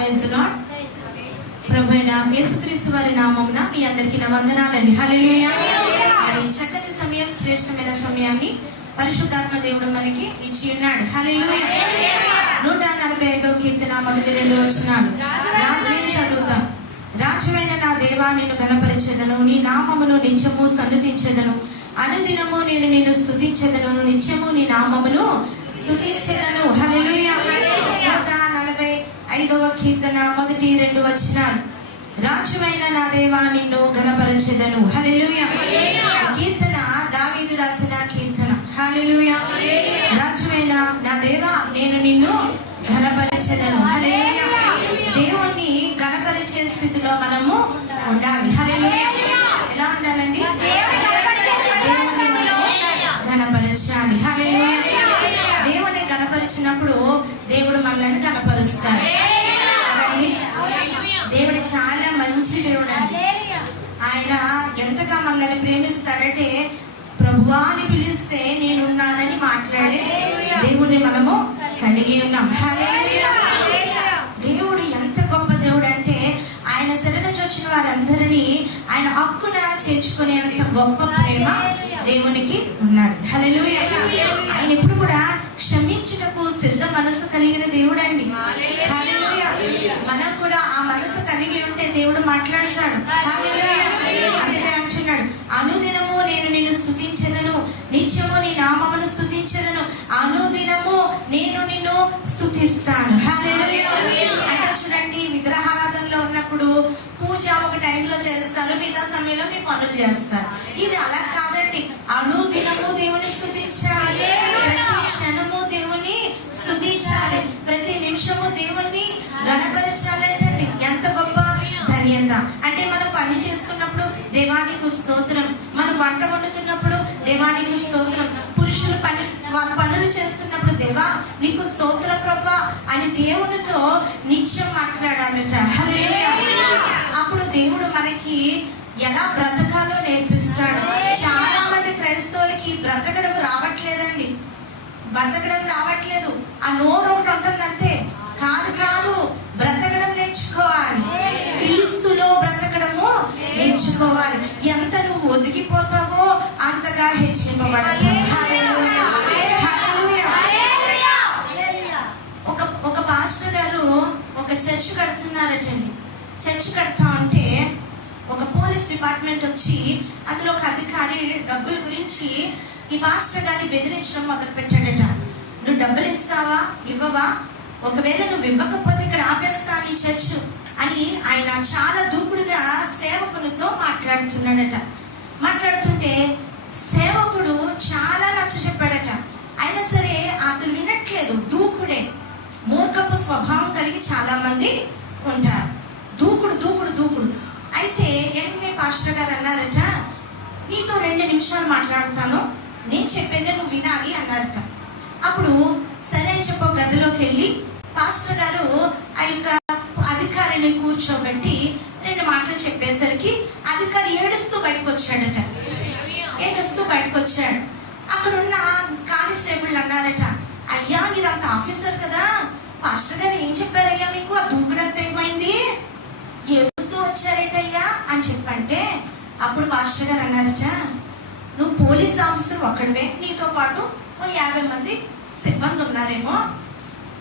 Praise lord ప్రభు యేసుక్రీస్తు వారి నామమున మీ అందరికీ నా వందనాలండి. హల్లెలూయా. మరి చక్కటి సమయం శ్రేష్టమైన సమయాన్ని పరిశుద్ధాత్మ దేవుడు మనకి ఇచ్చి ఉన్నాడు. హల్లెలూయా. నూట నలభై ఐదో కీర్తన మొదటి రెండు వచ్చినాడు నేను చదువుతాను రాజువైన నా దేవా నిన్ను గణపరిచెదను నీ నామమును నిత్యము సన్నుతించెదను అనుదినము నేను నిన్ను స్థుతించదను నిత్యము నీ నామమును స్థుతించదను హల్లెలూయా. నూట నలభై ఐదవ కీర్తన మొదటి రెండు వచనాలు. రాజువైన నా దేవా నిన్ను ఘనపరచదను. హల్లెలూయా. కీర్తన దావీదు రాసిన కీర్తన. హల్లెలూయా. రాజువైన నా దేవా నేను నిన్ను ఘనపరచదను. హల్లెలూయా. దేవుణ్ణి ఘనపరిచే స్థితిలో మనము ఉండాలి. హల్లెలూయా. ఎలా ఉండాలండి? ఘనపరచాలి హల్లెలూయా దేవుని గణపరిచినప్పుడు దేవుడు మనల్ని కనపరుస్తాడు. కదండి? దేవుడు చాలా మంచి దేవుడు అండి ఆయన ఎంతగా మనల్ని ప్రేమిస్తాడంటే ప్రభువా అని పిలిస్తే నేనున్నానని మాట్లాడే దేవుణ్ణి మనము కలిగి ఉన్నాం. హల్లెలూయా వచ్చిన వారందరినీ ఆయన హక్కున చేర్చుకునేంత గొప్ప ప్రేమ దేవునికి ఉన్నది. హలో ఆయన ఎప్పుడు కూడా క్షమించుటకు సిద్ధ మనసు కలిగిన దేవుడు అండి మనకు మనం కూడా ఆ మనసు కలిగి ఉంటే దేవుడు మాట్లాడతాడు. హల్లెలూయా. అంటున్నాడు అనుదినము నేను నిన్ను స్థుతించదను నిత్యము నీ నామమును స్థుతించదను అనుదినము నేను నిన్ను స్థుతిస్తాను అంటే చూడండి విగ్రహారాధనలో ఉన్నప్పుడు పూజ ఒక టైంలో చేస్తారు మిగతా సమయంలో మీ పనులు చేస్తారు. అని దేవునితో నిత్యం మాట్లాడాలట. అప్పుడు దేవుడు మనకి ఎలా బ్రతకాలో నేర్పిస్తాడు. చాలా మంది క్రైస్తవులకి బ్రతకడం రావట్లేదండి. బ్రతకడం రావట్లేదు. ఆ నోరు ఒకటి ఉంటుంది అంతే. కాదు కాదు. బ్రతకడం నేర్చుకోవాలి. క్రీస్తులో బ్రతకడము నేర్చుకోవాలి. ఎంత నువ్వు ఒదిగిపోతావో అంతగా హెచ్చింపబడతావు హల్లెలూయా. హల్లెలూయా. ఒక ఒక పాస్టర్ గారు ఒక చర్చ్ కడుతున్నారటండి చర్చ్ కడతా ఉంటే ఒక పోలీస్ డిపార్ట్మెంట్ వచ్చి అందులో ఒక అధికారి డబ్బుల గురించి ఈ పాస్టర్ గారిని బెదిరించడం మొదలు పెట్టాడట నువ్వు డబ్బులు ఇస్తావా? ఇవ్వవా? ఒకవేళ నువ్వు ఇవ్వకపోతే ఇక్కడ ఆపేస్తా నీ చర్చ్ అని ఆయన చాలా దూకుడుగా సేవకునితో మాట్లాడుతున్నాడట. మాట్లాడుతుంటే సేవకుడు చాలా నచ్చ చెప్పాడట. అయినా సరే అతను వినట్లేదు. దూకుడే. మూర్ఖపు స్వభావం కలిగి చాలా మంది ఉంటారు దూకుడు దూకుడు దూకుడు. అయితే వెంటనే పాస్టర్ గారు అన్నారట నీతో రెండు నిమిషాలు మాట్లాడతాను. నేను చెప్పేదే నువ్వు వినాలి అన్నారట. అప్పుడు సరే అని చెప్పి గదిలోకి వెళ్ళి పాస్టర్ గారు ఆ యొక్క అధికారిని కూర్చోబెట్టి రెండు మాటలు చెప్పేసరికి అధికారి ఏడుస్తూ బయటకు వచ్చాడట ఏడుస్తూ బయటకు వచ్చాడు అక్కడున్న కానిస్టేబుల్ అన్నారట అయ్యా మీరు అంత ఆఫీసర్ కదా. పాస్టర్ గారు ఏం చెప్పారయ్యా మీకు? ఆ దూకుడంతా ఏమైంది? వస్తూ వచ్చారేటయ్యా అని చెప్పంటే అప్పుడు పాస్టర్ గారు అన్నారట నువ్వు పోలీస్ ఆఫీసర్ ఒక్కడివే. నీతో పాటు ఓ యాభై మంది సిబ్బంది ఉన్నారేమో.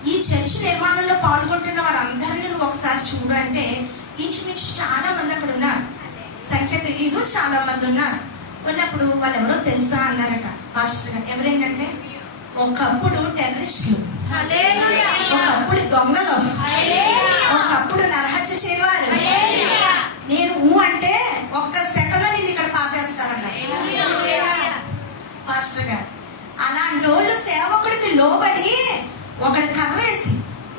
ఈ చర్చ్ నిర్మాణంలో పాల్గొంటున్న వారందరినీ నువ్వు ఒకసారి చూడు అంటే ఇంచుమించు చాలా మంది అక్కడ ఉన్నారు. సంఖ్య తెలియదు చాలా మంది ఉన్నారు. ఉన్నప్పుడు వాళ్ళు ఎవరో తెలుసా? అన్నారట పాస్టర్ గారు. ఎవరేంటంటే ఒకప్పుడు టెర్రరిస్టులు. ఒకప్పుడు దొంగలు. ఒకప్పుడు నరహత్య చేయవారు నేను ఊ అంటే ఒక్క సెకండ్లో నేను ఇక్కడ పాతేస్తారన్నారు పాస్టర్ గారు అలాంటి వాళ్ళు సేవకుడికి లోబడి ఒకడు కర్రేసి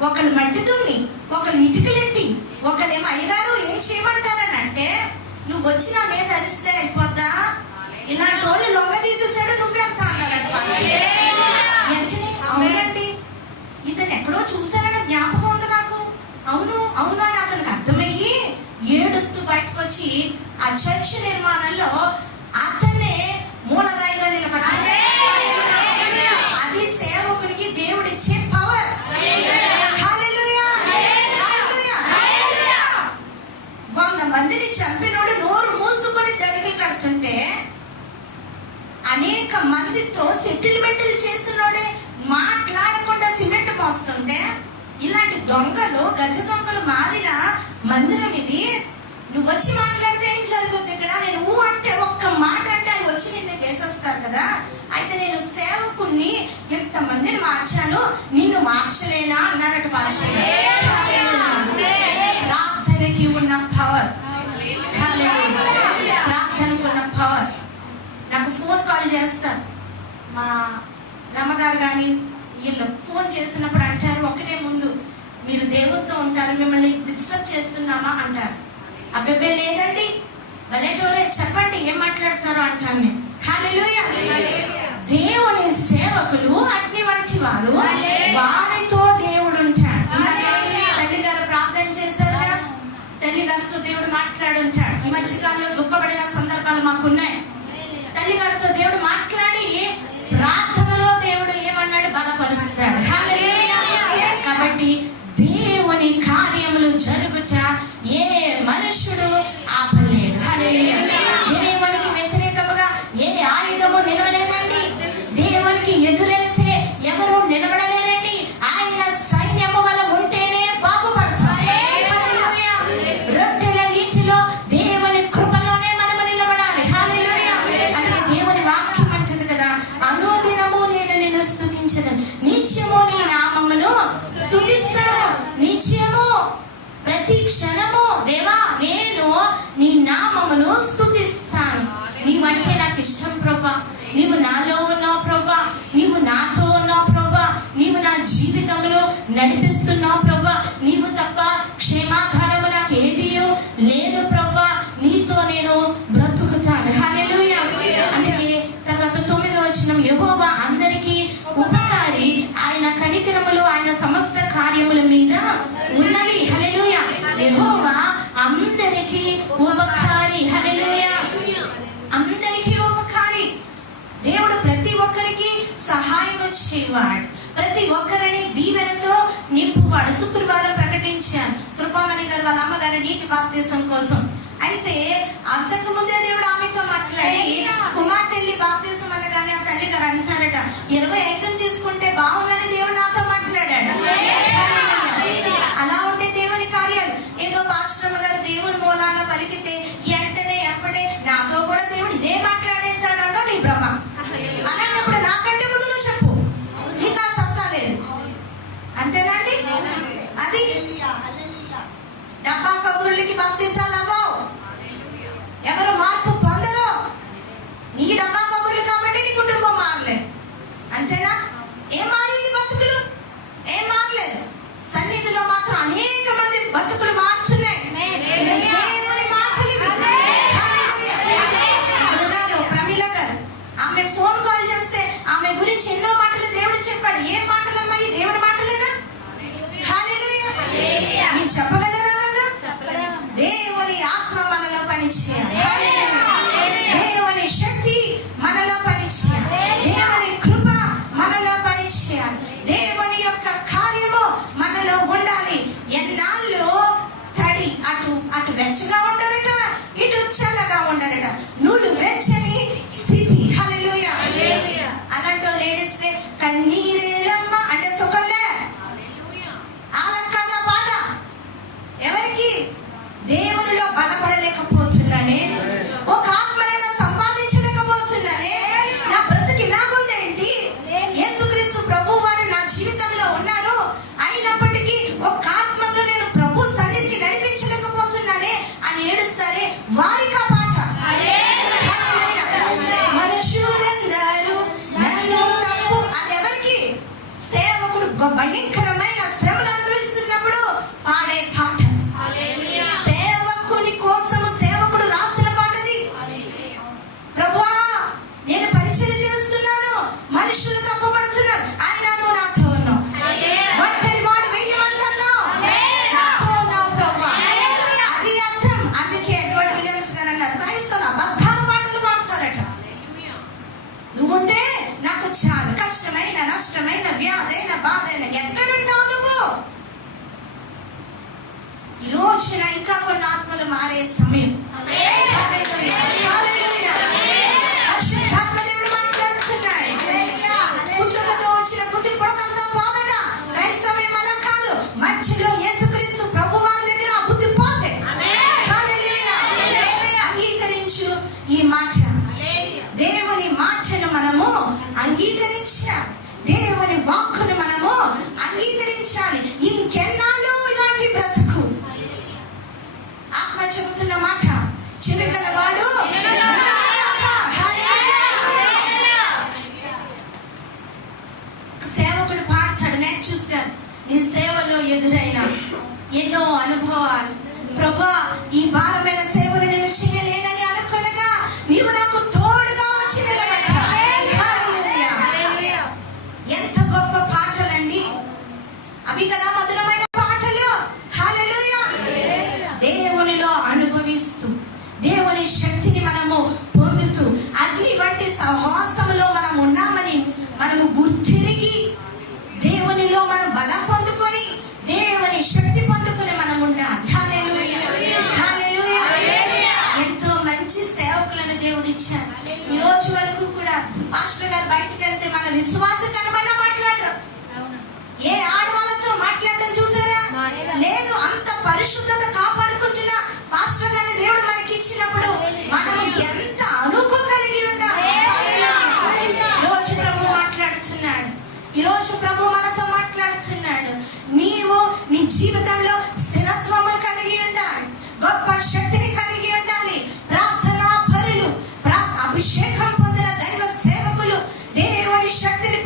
ఒకళ్ళు మట్టి దున్ని ఒకళ్ళు ఇటుకలెట్టి ఒకళ్ళేమో అయ్యగారు ఏం చేయమంటారని అంటే నువ్వు వచ్చి నా మీద అరిస్తే అయిపోద్దా? ఇలాంటి వాళ్ళు లొంగ తీసేసాడు నువ్వెంత అన్నారంట అవునండి. ఇతను ఎక్కడో చూశానని జ్ఞాపకం ఉంది నాకు. అవును అవును అని అతనికి అర్థమయ్యి ఏడుస్తూ బయటకు వచ్చి ఆ చర్చ్ నిర్మాణంలో అతనే మూలరాయిగా నిలబడ్డాడు. అది సేవకునికి దేవుడిచ్చే పవర్ వంద మందిని చంపినోడు నోరు మూసుకొని దడికి కడుతుంటే అనేక మందితో సెటిల్మెంట్లు చేస్తున్నాడే మాట్లాడకుండా సిమెంట్ మోస్తుంటే ఇలాంటి దొంగలు గజ దొంగలు మారిన మందిరం ఇది. నువ్వు వచ్చి మాట్లాడితే ఏం జరుగుతుంది ఇక్కడ? నేను ఊ అంటే ఒక్క మాట అంటే అవి వచ్చి నిన్ను వేసేస్తారు కదా. అయితే నేను సేవకుణ్ణి ఎంతమందిని మార్చాను? నిన్ను మార్చలేనా? అన్నారట భాష ప్రార్థనకి ఉన్న పవర్ ప్రార్థనకు ఉన్న పవర్ నాకు ఫోన్ కాల్ చేస్తాను మా రమ్మగారు కానీ వీళ్ళు ఫోన్ చేసినప్పుడు అంటారు ఒకటే ముందు మీరు దేవుడితో ఉంటారు మిమ్మల్ని డిస్టర్బ్ చేస్తున్నామా? అంటారు. అబ్బాయి లేదండి. భలేటోరే చెప్పండి ఏం మాట్లాడతారో? అంటాను నేను. దేవుని సేవకులు అగ్ని వంటి వారు వారితో దేవుడు ఉంటాడు తల్లి గారు ప్రార్థన చేశారుగా? తల్లి గారితో దేవుడు మాట్లాడుంటాడు. ఈ మధ్యకాలంలో దుఃఖపడిన సందర్భాలు మాకున్నాయి. తల్లి గారితో దేవుడు మాట్లాడి ప్రార్థనలో దేవుడు ఏమన్నాడు బలపరుస్తాడు. కాబట్టి నడిపిస్తున్నావు ప్రభా నీవు తప్ప క్షేమాధారము నాకు ఏదియో లేదు ప్రభా నీతో నేను బ్రతుకుతాను. హల్లెలూయా. అందుకే తర్వాత తొమ్మిదో వచ్చిన యహోవా అందరికీ ఉపకారి ఆయన కనికరములు ఆయన సమస్త కార్యముల మీద ఉన్నవి. హల్లెలూయా. యహోవా అందరికీ ఉపకారి. హల్లెలూయా. అందరికీ ఉపకారి. దేవుడు ప్రతి ఒక్కరికి సహాయం చేయవాడు. ప్రతి ఒక్కరిని దీవెనతో నింపువాడు. శుక్రవారం ప్రకటించాను కృపామణి గారు వాళ్ళ అమ్మగారి నీటి బాప్తీసం కోసం. అయితే అంతకు ముందే దేవుడు ఆమెతో మాట్లాడి కుమార్తెల్లి బాప్తీసం అనగానే ఆ తల్లి గారు అంటున్నారట ఇరవై ఐదుని తీసుకుంటే బాగుందని దేవుడు నాతో మాట్లాడాడు. అలా ఉంటే దేవుని కార్యాలు. ఏదో పాశ్రమ గారు దేవుని మూలాన పలికితే వెంటనే ఎప్పుడే నాతో కూడా దేవుడు ఇదే మాట్లాడేశాడు అనో నీ భ్రమ. అలాంటప్పుడు నా ముందు నువ్వు చెప్పు నీకు ఆ సత్తా లేదు అంతేనండి అది డబ్బా కబుర్లకి బాప్తీసాలు అవ్వవు ఎవరు మార్పు పొందరు? నీ డబ్బా కబుర్లు కాబట్టి నీ కుటుంబం మారలేదు. అంతేనా? ఏం మారింది బతుకులు? ఏం మారలేదు? జీవితంలో స్థిరత్వం కలిగి ఉండాలి. గొప్ప శక్తిని కలిగి ఉండాలి. ప్రార్థనా పరులు అభిషేకం పొందిన దైవ సేవకులు దేవుని శక్తిని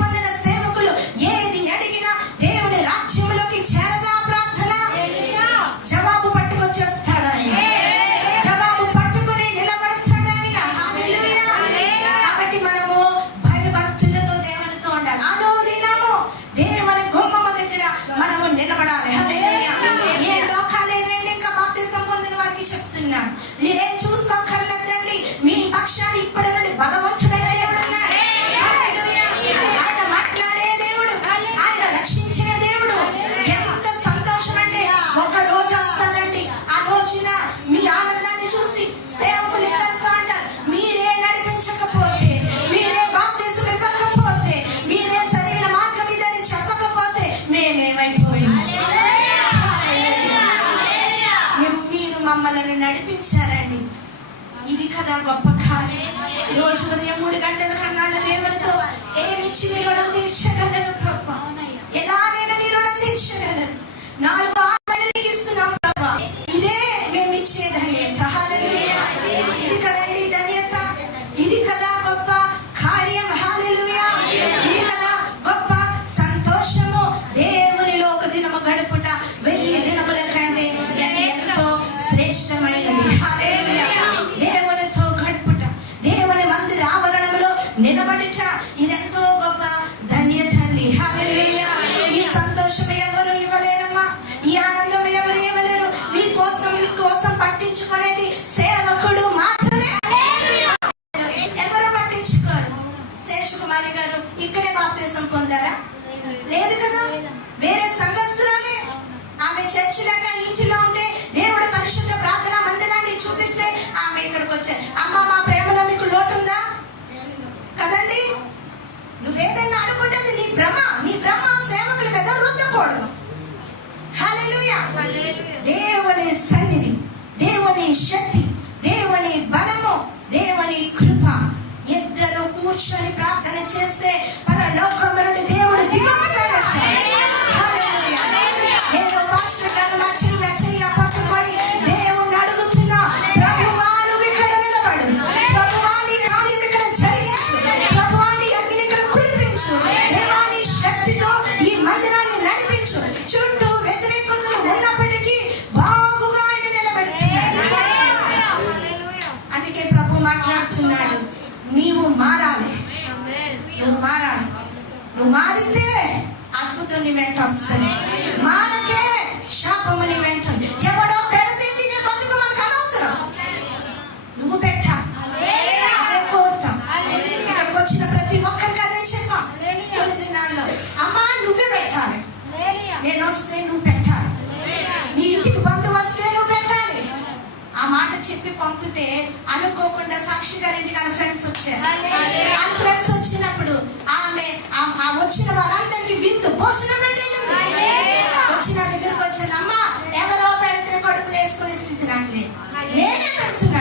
చేయండి. ఇది కదా గొప్ప కార్యం. రోజు ఉదయం మూడు గంటల కన్నా దేవునితో ఏమిచ్చి నీ రుణం తీర్చగలను ప్రభు ఎలా నేను నీ రుణం తీర్చగలను? నాలుగు లేదు కదా? వేరే సంఘ నువ్వు మారాలి. నువ్వు మారితే అద్భుతం నీ వెంట వస్తుంది. మారకే శాపము నీ వెంట వెళ్తే అనుకోకుండా సాక్షి గారింటికి వాళ్ళ ఫ్రెండ్స్ వచ్చారు. వాళ్ళ ఫ్రెండ్స్ వచ్చినప్పుడు ఆమె వచ్చిన వాళ్ళందరికీ విందు భోజనం పెట్టేది వచ్చిన దగ్గరకు వచ్చింది అమ్మ ఎవరో పెడితే కడుపులు వేసుకునే స్థితి నాకు నేనే పెడుతున్నాను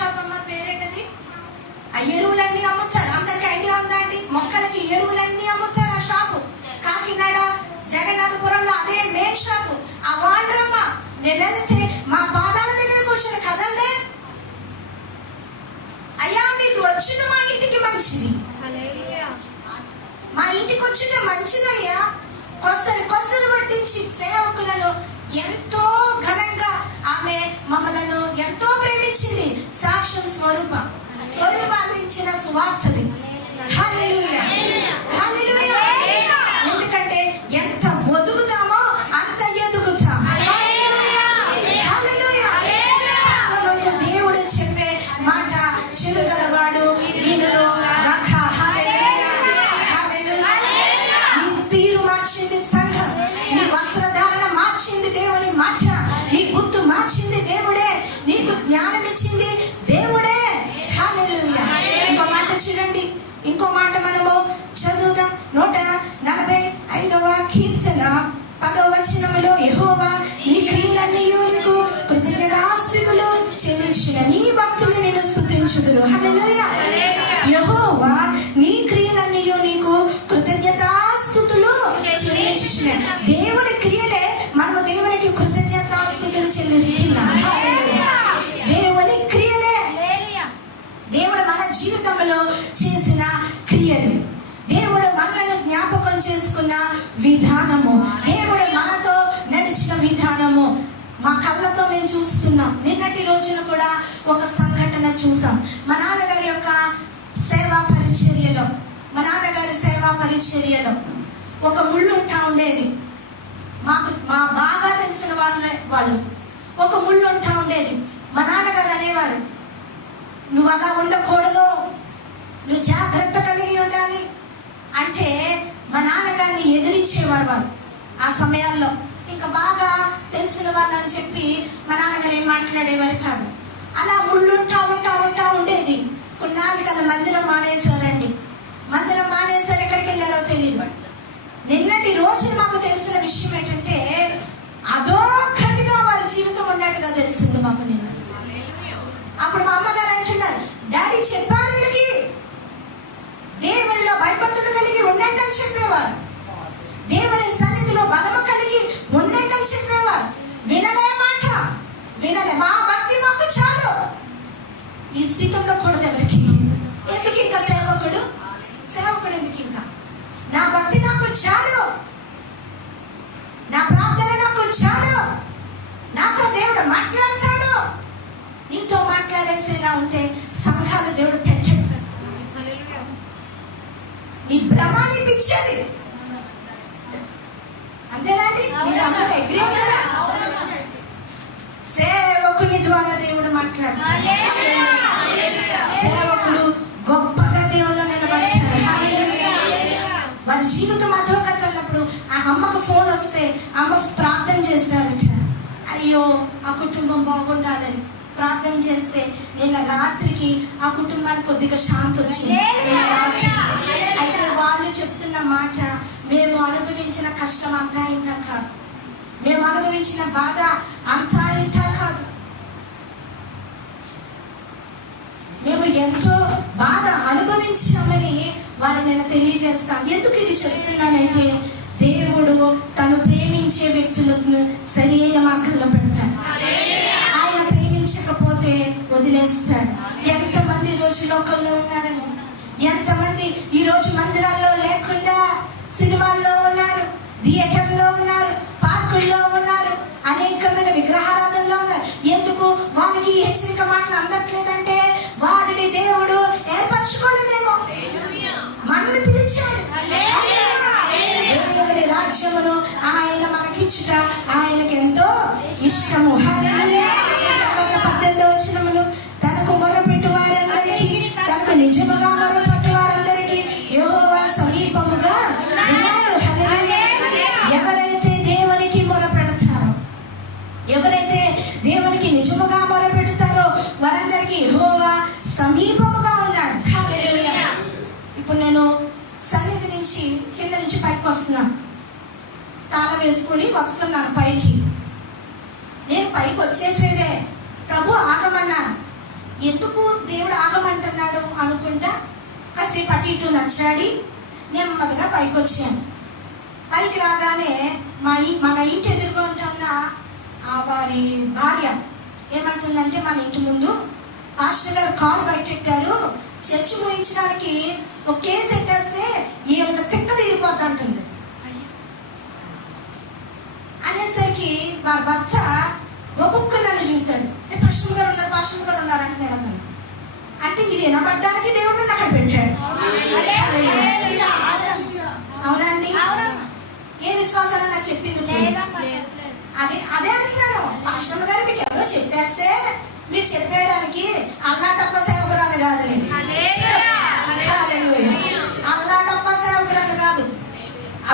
అమ్మ పేరేంటది ఆ ఎరువులన్నీ అమ్ముతారు. అందరికి ఐడియా ఉందా అండి? మొక్కలకి ఎరువులన్నీ అమ్ముతారు ఆ షాపు. కాకినాడ జగన్నాథపురంలో అదే మెయిన్ షాపు. ఆ వాండరమ్మ మేము వెళితే మా పాదాల దగ్గర కూర్చొని కదలే అయ్యా మీరు వచ్చిన మా ఇంటికి మంచిది. మా ఇంటికి వచ్చిన మంచిదయ్యా. కొసరు కొసరు పట్టించి సేవకులను ఎంతో ఘనంగా ఆమె మమ్మలను ఎంతో సాక్ష్యం స్వరూప. స్వరూప ఇచ్చిన సువార్తది పదవ వచనములో యహోవా నీ క్రియలన్నీ నీకు కృతజ్ఞతాస్థితులు చెల్లించిన నీ భక్తులు నేను స్థుతించుదురు. హల్లెలూయా. నీ క్రియలన్నీ నీకు కృతజ్ఞతాస్థుతులు చెల్లించుచున్న దేవుని క్రియలే మనము దేవునికి కృతజ్ఞతాస్థుతులు చెల్లిస్తున్నాం. దేవుని క్రియలే దేవుడు మన జీవితంలో చేసిన క్రియలు. దేవుడు మనలను జ్ఞాపకం చేసుకున్న విధానము. మా కళ్ళతో మేము చూస్తున్నాం. నిన్నటి రోజున కూడా ఒక సంఘటన చూసాం. మా నాన్నగారి యొక్క సేవా పరిచర్యలో మా నాన్నగారి సేవా పరిచర్యలో ఒక ముళ్ళు ఉంటా ఉండేది. మాకు మా బాగా తెలిసిన వాళ్ళే వాళ్ళు. ఒక ముళ్ళు ఉంటా ఉండేది. మా నాన్నగారు అనేవారు నువ్వు అలా ఉండకూడదు. నువ్వు జాగ్రత్త కలిగి ఉండాలి. అంటే మా నాన్నగారిని ఎదిరించేవారు వాళ్ళు ఆ సమయాల్లో. ఇంకా బాగా తెలిసిన వాళ్ళు అని చెప్పి మా నాన్నగారు ఏం మాట్లాడేవారు కాదు. అలా ముళ్ళుంటా ఉంటా ఉంటా ఉండేది. కొన్నాళ్ళు కదా మందిరం మానేశారండి. మందిరం మానేశారు ఎక్కడికి వెళ్ళారో తెలియదు నిన్నటి రోజు మాకు తెలిసిన విషయం ఏంటంటే అదో వాళ్ళ జీవితం ఉన్నట్టుగా తెలిసింది మాకు నిన్న. అప్పుడు మా అమ్మగారు అంటున్నారు డాడీ చెప్పారు వీళ్ళకి దేవునిలో భయభక్తులు కలిగి ఉండండి అని చెప్పేవారు దేవుని సన్నిధిలో బలము కలిగి ఉండండి అని చెప్పేవారు వినలే మాట వినలే మా భక్తి మాకు చాలు ఈ స్థితి ఉండకూడదు ఎవరికి ఎందుకు ఇంకా సేవకుడు సేవకుడు ఎందుకు ఇంకా నా భక్తి నాకు చాలు నా ప్రార్థన నాకు చాలు నాతో దేవుడు మాట్లాడతాడు నీతో మాట్లాడేసేలా ఉంటే సంఘాలు దేవుడు పెట్టాడు నీ భ్రమాన్ని పిచ్చేది అంతేనండి మీరు అందరూ ఎగ్రీ అవుతారా సేవకుని ద్వారా దేవుడు మాట్లాడతాడు సేవకుడు గొప్పగా దేవుళ్ళు నిలబడతాడు హల్లెలూయా. వారి జీవితం అధోగతి ఉన్నప్పుడు ఆ అమ్మకు ఫోన్ వస్తే అమ్మ ప్రార్థన చేశారట అయ్యో ఆ కుటుంబం బాగుండాలని ప్రార్థన చేస్తే నిన్న రాత్రికి ఆ కుటుంబానికి కొద్దిగా శాంతి వచ్చింది. అయితే వాళ్ళు చెప్తున్న మాట మేము అనుభవించిన కష్టం అంతా ఇంత కాదు. మేము అనుభవించిన బాధ అంతా ఇంత కాదు. మేము ఎంతో బాధ అనుభవించామని వారిని నేను తెలియజేస్తాం ఎందుకు ఇది చెప్తున్నానంటే దేవుడు తను ప్రేమించే వ్యక్తులను సరి అయిన మార్గంలో పెడతాడు. ఆయన ప్రేమించకపోతే వదిలేస్తాడు. ఎంతమంది రోజు లోకంలో ఉన్నారండి? ఎంతమంది ఈ రోజు మందిరాల్లో లేకుండా సినిమాల్లో ఉన్నారు థియేటర్లో ఉన్నారు పార్కుల్లో ఉన్నారు అనేకమైన విగ్రహారాధనలో ఉన్నారు. ఎందుకు? వారికి ఈ హెచ్చరిక మాటలు అందట్లేదంటే వారిని దేవుడు ఇష్టము తర్వాత పద్దెనిమిదో వచనములు తనకు మొరపెట్టు వారందరికీ తనకు నిజముగా మొరపెట్టు వారందరికీ యెహోవా సమీపముగా ఉన్నాడు. ఎవరైతే దేవునికి మొరపెడతారో ఎవరైతే దేవునికి నిజముగా మొరపెడతారో వారందరికీ యెహోవా సమీపముగా ఉన్నాడు. ఇప్పుడు నేను సన్నిధి నుంచి కింద నుంచి పైకి వస్తున్నాను తాళం వేసుకొని వస్తున్నాను పైకి. నేను పైకి వచ్చేసేదే. ప్రభు ఆగమన్నాను ఎందుకు దేవుడు ఆగమంటున్నాడు అనుకుంటా? కాసేపు అటు ఇటు నచ్చాడి నెమ్మదిగా పైకి వచ్చాను. పైకి రాగానే మా ఇ- మన ఇంటి ఎదురుగా ఉంటున్న ఆ వారి భార్య ఏమంటుందంటే మన ఇంటి ముందు పాస్టర్ గారు కారు బయటెట్టారు. చర్చి ముయించడానికి ఒక కేసు ఎట్టేస్తే వీళ్ళ తిక్క తీరిపోద్ది అంటుంది. అనేసరికి వారి భర్త గొబుక్కు నన్ను చూశాడు. ఏ గారు ఉన్నారు పాస్టర్ గారు ఉన్నారు అంటున్నాడు అతను అంటే ఇది వినబడ్డానికి దేవుడు నన్ను అక్కడ పెట్టాడు. అవునండి? ఏ విశ్వాసాన్ని నాకు చెప్పింది? అదే అదే అంటున్నాను. పాస్టర్ గారు మీకు ఎవరో చెప్పేస్తే మీరు చెప్పేయడానికి అల్లాటప్ప సేవకురాలు కాదు. అల్లాటప్ప సేవకురాలు కాదు.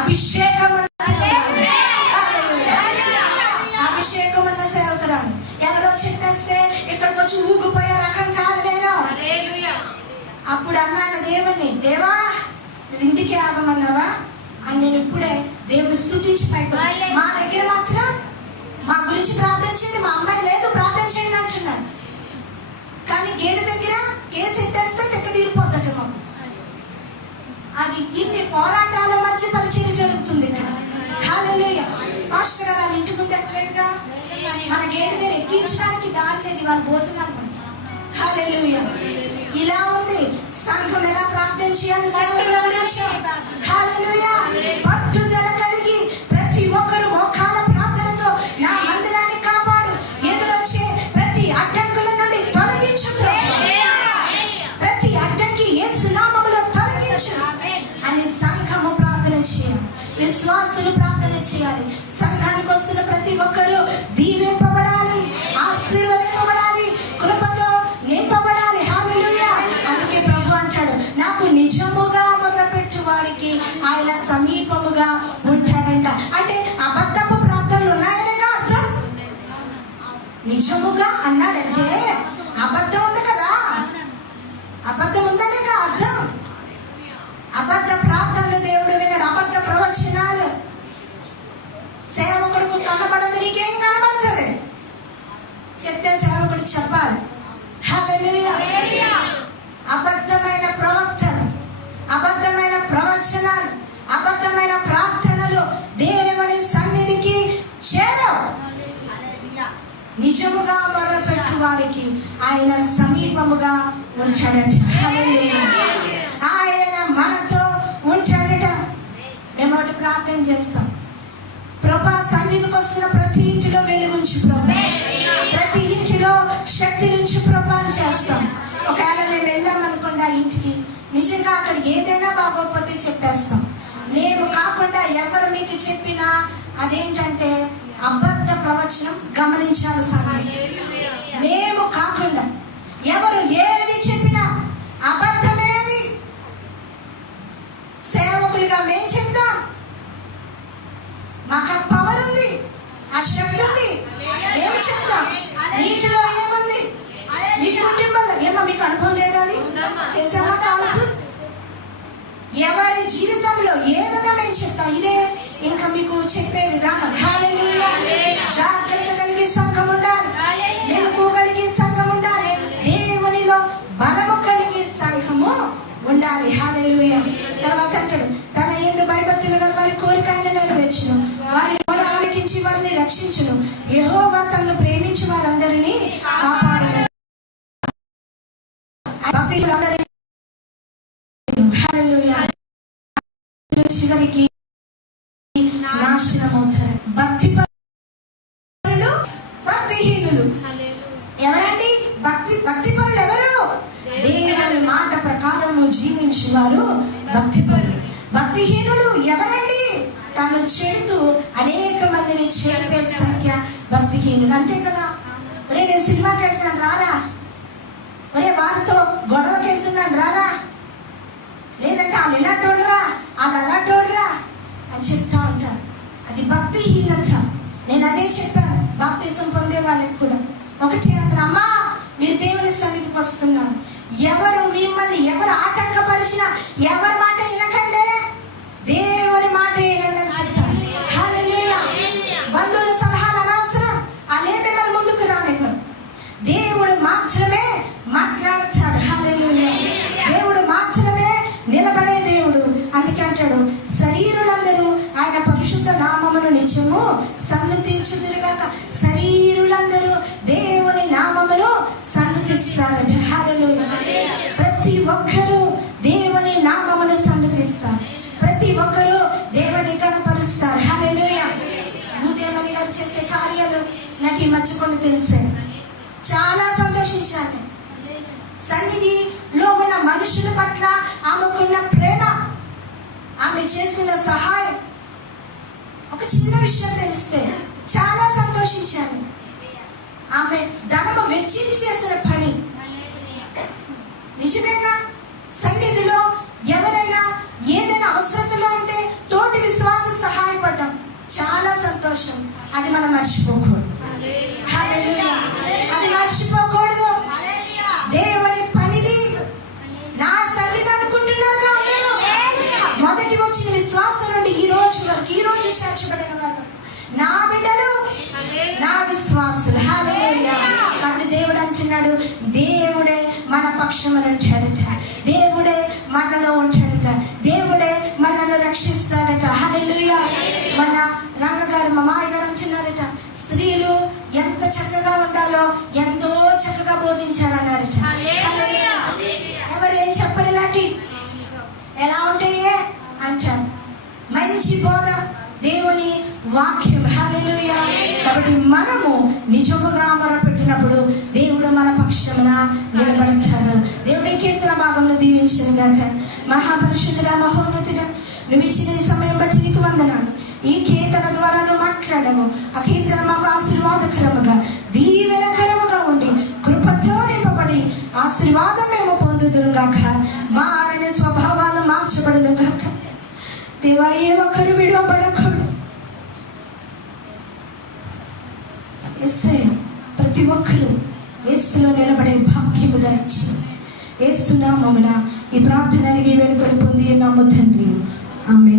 అభిషేకం ఉన్న సేవకురాలు. హల్లెలూయా. అభిషేకం ఉన్న సేవకురాలు ఎవరో చెప్పేస్తే ఇక్కడికి వచ్చి ఊగిపోయే రకం కాదు నేను. అప్పుడు అన్నాను దేవుణ్ణి దేవా నువ్వు ఇంటికి ఆగమన్నావా? అని నేను ఇప్పుడే దేవుని స్తుతించి పైకి. మా దగ్గర మాత్రం మా గురించి ప్రార్థన చేయండి మా అమ్మాయి లేదు ప్రార్థన చేయండి అంటున్నాను. కానీ గేటు దగ్గర కేసు ఎట్టేస్తే తెక్క తీరిపోద్దట మాకు. అది ఇన్ని పోరాటాల మధ్య పరిచయం జరుగుతుంది ఇక్కడ. హాలెలూయా పాస్టర్ గారు ఇంటి ముందు ఎక్కలేదుగా? మన గేటు ఎక్కించడానికి దారి లేదు వాళ్ళ భోజనం మనకి ఇలా ఉంది. సంఘం ఎలా ప్రార్థన చేయాలి? సేవకుల గురించి హాలెలూయా పట్టుదల కలిగి ప్రతి ఒక్కరు మోకాల ప్రార్థనతో నా మందిరాన్ని కాపాడు. ఎదురొచ్చే ప్రతి అడ్డంకుల నుండి తొలగించు ప్రతి అడ్డంకి ఏ సునామములో తొలగించు. అని సంఘము ప్రార్థన చేయాలి. విశ్వాసులు ప్రార్థన చేయాలి. సంఘానికి వస్తున్న ప్రతి ఒక్కరూ అన్నాడంటే అబద్ధం ఉంది కదా? అబద్ధం ఉందనే అర్థం? అబద్ధ ప్రార్థనలు దేవుడు వినడు అబద్ధ ప్రవచనాలు. సేవకుడికి కనబడదు నీకేం కనబడుతుంది? చెప్తే సేవకుడు చెప్పాలి. అబద్ధమైన ప్రవక్తలు అబద్ధమైన ప్రవచనాలు అబద్ధమైన ప్రార్థనలు దేవుని సన్నిధికి చేరవు. నిజముగా మొర్రపెట్టు వారికి ఆయన సమీపముగా ఉంచాడట. ఆయన మనతో ఉంచడట. మేము ఒకటి ప్రార్థన చేస్తాం. ప్రభా సన్నిధికి వస్తున్న ప్రతి ఇంటిలో వెలుగుంచు ప్రభా. ప్రతి ఇంటిలో శక్తి నుంచి ప్రభా చేస్తాం. ఒకవేళ మేము వెళ్ళాం అనుకోండి ఆ ఇంటికి నిజంగా అక్కడ ఏదైనా బాగోకపోతే చెప్పేస్తాం. మేము కాకుండా ఎవరు మీకు చెప్పినా అదేంటంటే అబద్ధ ప్రవచనం గమనించాలి సంగతి మేము కాకుండా ఎవరు ఏది చెప్పినా అబద్ధమేది? సేవకులుగా మేం చెప్తాం. మాకు పవర్ ఉంది ఆ శక్తి ఉంది. ఏం చెప్తాం. నీటిలో ఏముంది? నీ కుటుంబంలో ఏమో మీకు అనుభవం లేదా అది? చేసామా కాల్స్? ఎవరి జీవితంలో ఏదైనా మేము చెప్తాం ఇదే ఇంకా మీకు చెప్పే విధానం. జాగ్రత్త కలిగి సంఘం ఉండాలి. మెలకువగలిగి సంఘం ఉండాలి. దేవునిలో బలము కలిగి సంఘము ఉండాలి. హల్లెలూయా తర్వాత అంటాడు తన ఎందు భయభక్తులు గల వారి కోరిక ఆయన నెరవేర్చును. వారి ఆలకించి వారిని రక్షించును. యెహోవా తనను ప్రేమించి వారందరినీ కాపాడును చివరికి నాశనం అవుతారు భక్తి పరులు భక్తిహీనులు ఎవరండి? భక్తి భక్తి పరులు ఎవరు? దేవుని మాట ప్రకారము జీవించేవారు భక్తి పరులు భక్తిహీనులు ఎవరండి? తను చెడుతూ అనేక మందిని చెడిపే సంఖ్య భక్తిహీనులు. అంతే కదా? ఒరే నేను సినిమాకి వెళ్తాను రారా. ఒరే వారితో గొడవకి వెళ్తున్నాను రారా. లేదంటే వాళ్ళు ఇలాంటోళ్ళరా వాళ్ళు అలాంటోళ్ళరా అని చెప్తా ఉంటారు. అది భక్తిహీనత. నేను అదే చెప్పాను బాప్తిజం పొందే వాళ్ళకి కూడా. ఒకటి అన్న అమ్మా మీరు దేవుని సన్నిధికి వస్తున్నారు. ఎవరు మిమ్మల్ని ఎవరు ఆటంకపరిచినా ఎవరు మాట వినకండి దేవుని మాట వినండి అని చెప్పాను హల్లెలూయా బంధువుల సలహాలు అనవసరం అలే మిమ్మల్ని ముందుకు రానివ్వరు దేవుడు మాత్రమే మాట్లాడతాడు హల్లెలూయా దేవుడు మాత్రమే నిలబడే దేవుడు అందుకే అంటాడు శరీరులందరూ ఆయన పరిశుద్ధ నామమును సన్నుతించుదురుగాక శరీరులందరూ దేవుని నామమును సన్నుతిస్తారట హల్లెలూయా. ప్రతి ఒక్కరూ దేవుని నామమును సన్నుతిస్తారు ప్రతి ఒక్కరూ దేవుని కనపరుస్తారు హల్లెలూయా. భూదేవని గారు చేసే కార్యాలు నాకు ఈ మర్చిపోండి తెలిసే. చాలా సంతోషించాను సన్నిధిలో ఉన్న మనుషుల పట్ల ఆమెకున్న ప్రేమ ఆమె చేస్తున్న సహాయం ఒక చిన్న విషయం తెలిస్తే చాలా సంతోషించాను. ఆమె ధనము వెచ్చించి చేసిన పని. నిజమేగా సన్నిధిలో ఎవరైనా ఏదైనా అవసరతలో ఉంటే తోటి విశ్వాసం సహాయపడ్డాం చాలా సంతోషం. అది మనం మర్చిపోకూడదు. అది మర్చిపోకూడదు. విశ్వాసం నుండి ఈ రోజు వరకు ఈ రోజు చేర్చబడిన వారు. నా బిడ్డలు నా విశ్వాసులు. హల్లెలూయా. కాబట్టి దేవుడు అంటున్నాడు దేవుడే మన పక్షమున ఉంటాడట దేవుడే మనలో ఉంటాడట దేవుడే మనల్ని రక్షిస్తాడట. హల్లెలూయా. మన రంగగారు మా మాయ గారు అంటున్నారట స్త్రీలు ఎంత చక్కగా ఉండాలో ఎంతో చక్కగా బోధించారన్నారట ఎవరేం ఎవరు ఇలాంటి ఎలా ఉంటాయే అంటారు మంచి బోధ దేవుని వాక్యం. హల్లెలూయా. కాబట్టి మనము నిజముగా మొరపెట్టినప్పుడు దేవుడు మన పక్షమున నిలబడతాడు. దేవుడి కీర్తన భాగంలో దీవించను గాక. మహాపరిశుద్ధుడ మహోన్నతుడ నువ్వు ఇచ్చిన ఈ సమయం బట్టి నీకు వందనాలు. ఈ కీర్తన ద్వారా నువ్వు మాట్లాడము. ఆ కీర్తన మాకు ఆశీర్వాదకరముగా దీవెనకరముగా ఉండి కృపతో నింపబడి ఆశీర్వాదం మేము పొందుదురుగాక. మా మారని స్వభావాలు మార్చబడును గాక దేవా ఏ ఒక్కరు విడవబడకూడదు ఎస్ఐ ప్రతి ఒక్కరూ యేసులో నిలబడే భాగ్యము ధరించి ఏస్తున్నామమున ఈ ప్రార్థన అడిగి వేడుకొని పొంది ఉన్నాము తండ్రి. ఆమె